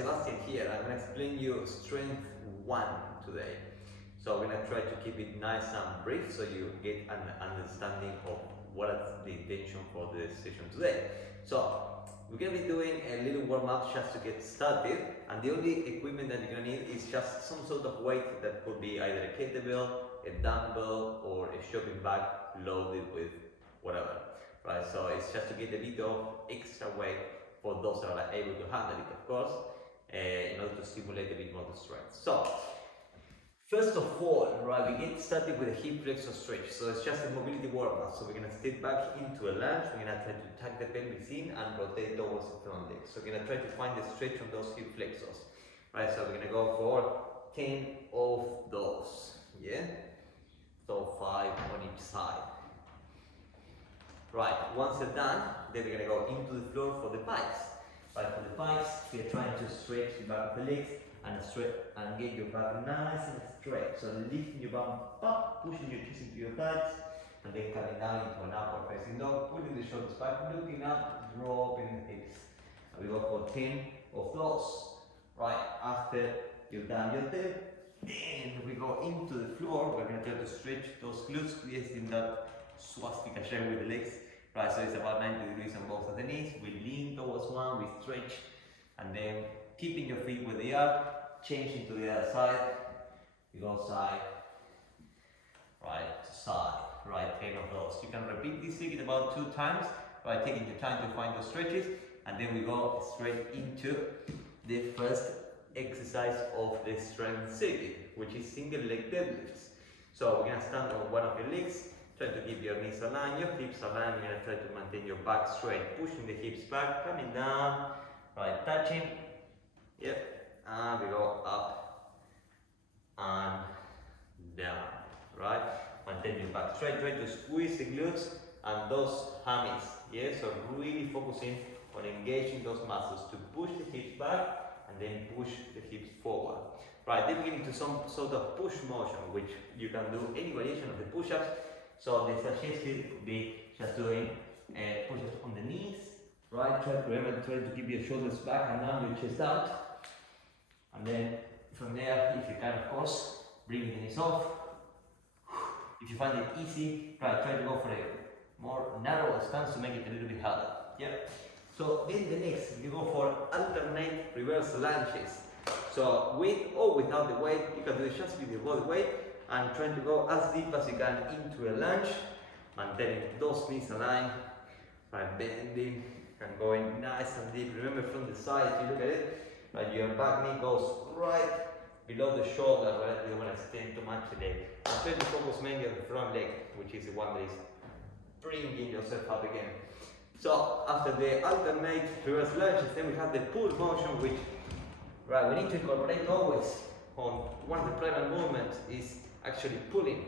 Sebastian here. I'm going to explain you strength 1 today. So we're going to try to keep it nice and brief so you get an understanding of what is the intention for the session today. So we're going to be doing a little warm-up just to get started, and the only equipment that you're going to need is just some sort of weight that could be either a kettlebell, a dumbbell, or a shopping bag loaded with whatever. Right, so it's just to get a bit of extra weight for those that are able to handle it, of course, in order to stimulate a bit more the strength. So, first of all, right, we get started with a hip flexor stretch. So it's just a mobility warm-up. So we're going to step back into a lunge. We're going to try to tuck the pelvis in and rotate towards the front leg. So we're going to try to find the stretch on those hip flexors. Right, so we're going to go for 10 of those. Yeah? So 5 on each side. Right, once you're done, then we're going to go into the floor for the pikes. Right, for the pikes, we are trying to stretch the back of the legs and stretch and get your back nice and straight. So lifting your bum up, pushing your chest into your thighs, and then coming down into an upward facing dog, pulling the shoulders back, looking up, dropping the hips. And we go for 10 of those. Right, after you've done your 10, then we go into the floor. We're going to try to stretch those glutes, creating that swastika shape with the legs. Right, so it's about 90 degrees on both of the knees. We lean towards one, we stretch, and then keeping your feet where they are, changing to the other side. You go side, right to side, right, 10 of those. You can repeat this circuit about 2 times, right, taking your time to find those stretches, and then we go straight into the first exercise of the strength circuit, which is single leg deadlifts. So we're going to stand on one of your legs. Try to keep your knees aligned, your hips aligned. You're going to try to maintain your back straight, pushing the hips back, coming down, right, touching, yep, and we go up and down, right, maintain your back straight. Try to squeeze the glutes and those hammies, yeah, so really focusing on engaging those muscles to push the hips back and then push the hips forward. Right, then we get into some sort of push motion, which you can do any variation of the push-ups. So the suggested would be just doing push-ups on the knees, right? Try to keep your shoulders back and down, your chest out. And then from there, if you can, of course, bring the knees off. If you find it easy, right, try to go for a more narrow stance to make it a little bit harder. Yeah. So then the next, you go for alternate reverse lunges. So with or without the weight, you can do it just with your body weight. And trying to go as deep as you can into a lunge, maintaining those knees aligned, right, bending and going nice and deep. Remember from the side, if you look at it, right, your back knee goes right below the shoulder, right? You don't want to extend too much the leg. And try to focus mainly on the front leg, which is the one that is bringing yourself up again. So after the alternate reverse lunges, then we have the pull motion, which, right, we need to incorporate always on one of the primary movements is actually pulling.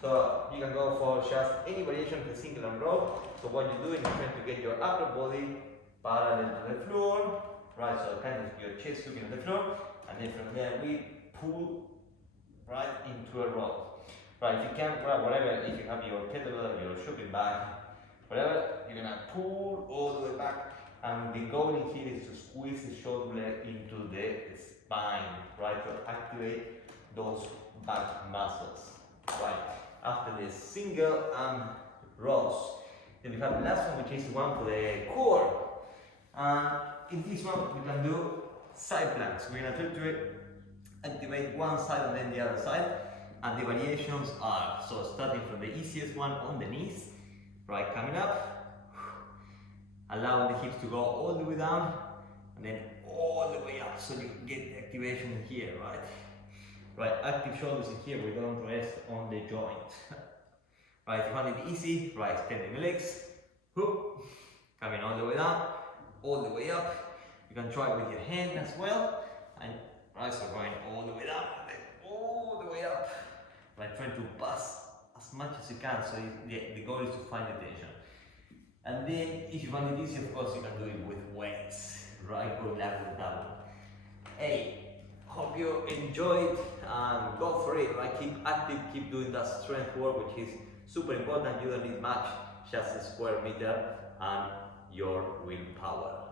So you can go for just any variation of the single arm row. So what you're doing is trying to get your upper body parallel to the floor, right? So kind of your chest looking at the floor, and then from there we pull right into a row. Right, if you can, right, whatever, if you have your kettlebell, your shopping bag, whatever, you're gonna pull all the way back, and the goal in here is to squeeze the shoulder blade into the spine, right? To activate those back muscles, right? After the single arm rows, then we have the last one, which is the one for the core. And in this one, we can do side planks. We're going to try to activate one side and then the other side. And the variations are, so starting from the easiest one on the knees, right, coming up, allowing the hips to go all the way down, and then all the way up, so you can get the activation here, right? Right, active shoulders in here, we don't rest on the joint. Right, if you find it easy, right, extending the legs, whoop, coming all the way down, all the way up. You can try it with your hand as well, and right, so going all the way down, and then all the way up. Right, trying to pass as much as you can, so the goal is to find the tension. And then, if you find it easy, of course, you can do it with weights, right, going level down. Hey, hope you enjoyed and go for it, right? Keep active, keep doing that strength work, which is super important. You don't need much, just a square meter and your willpower.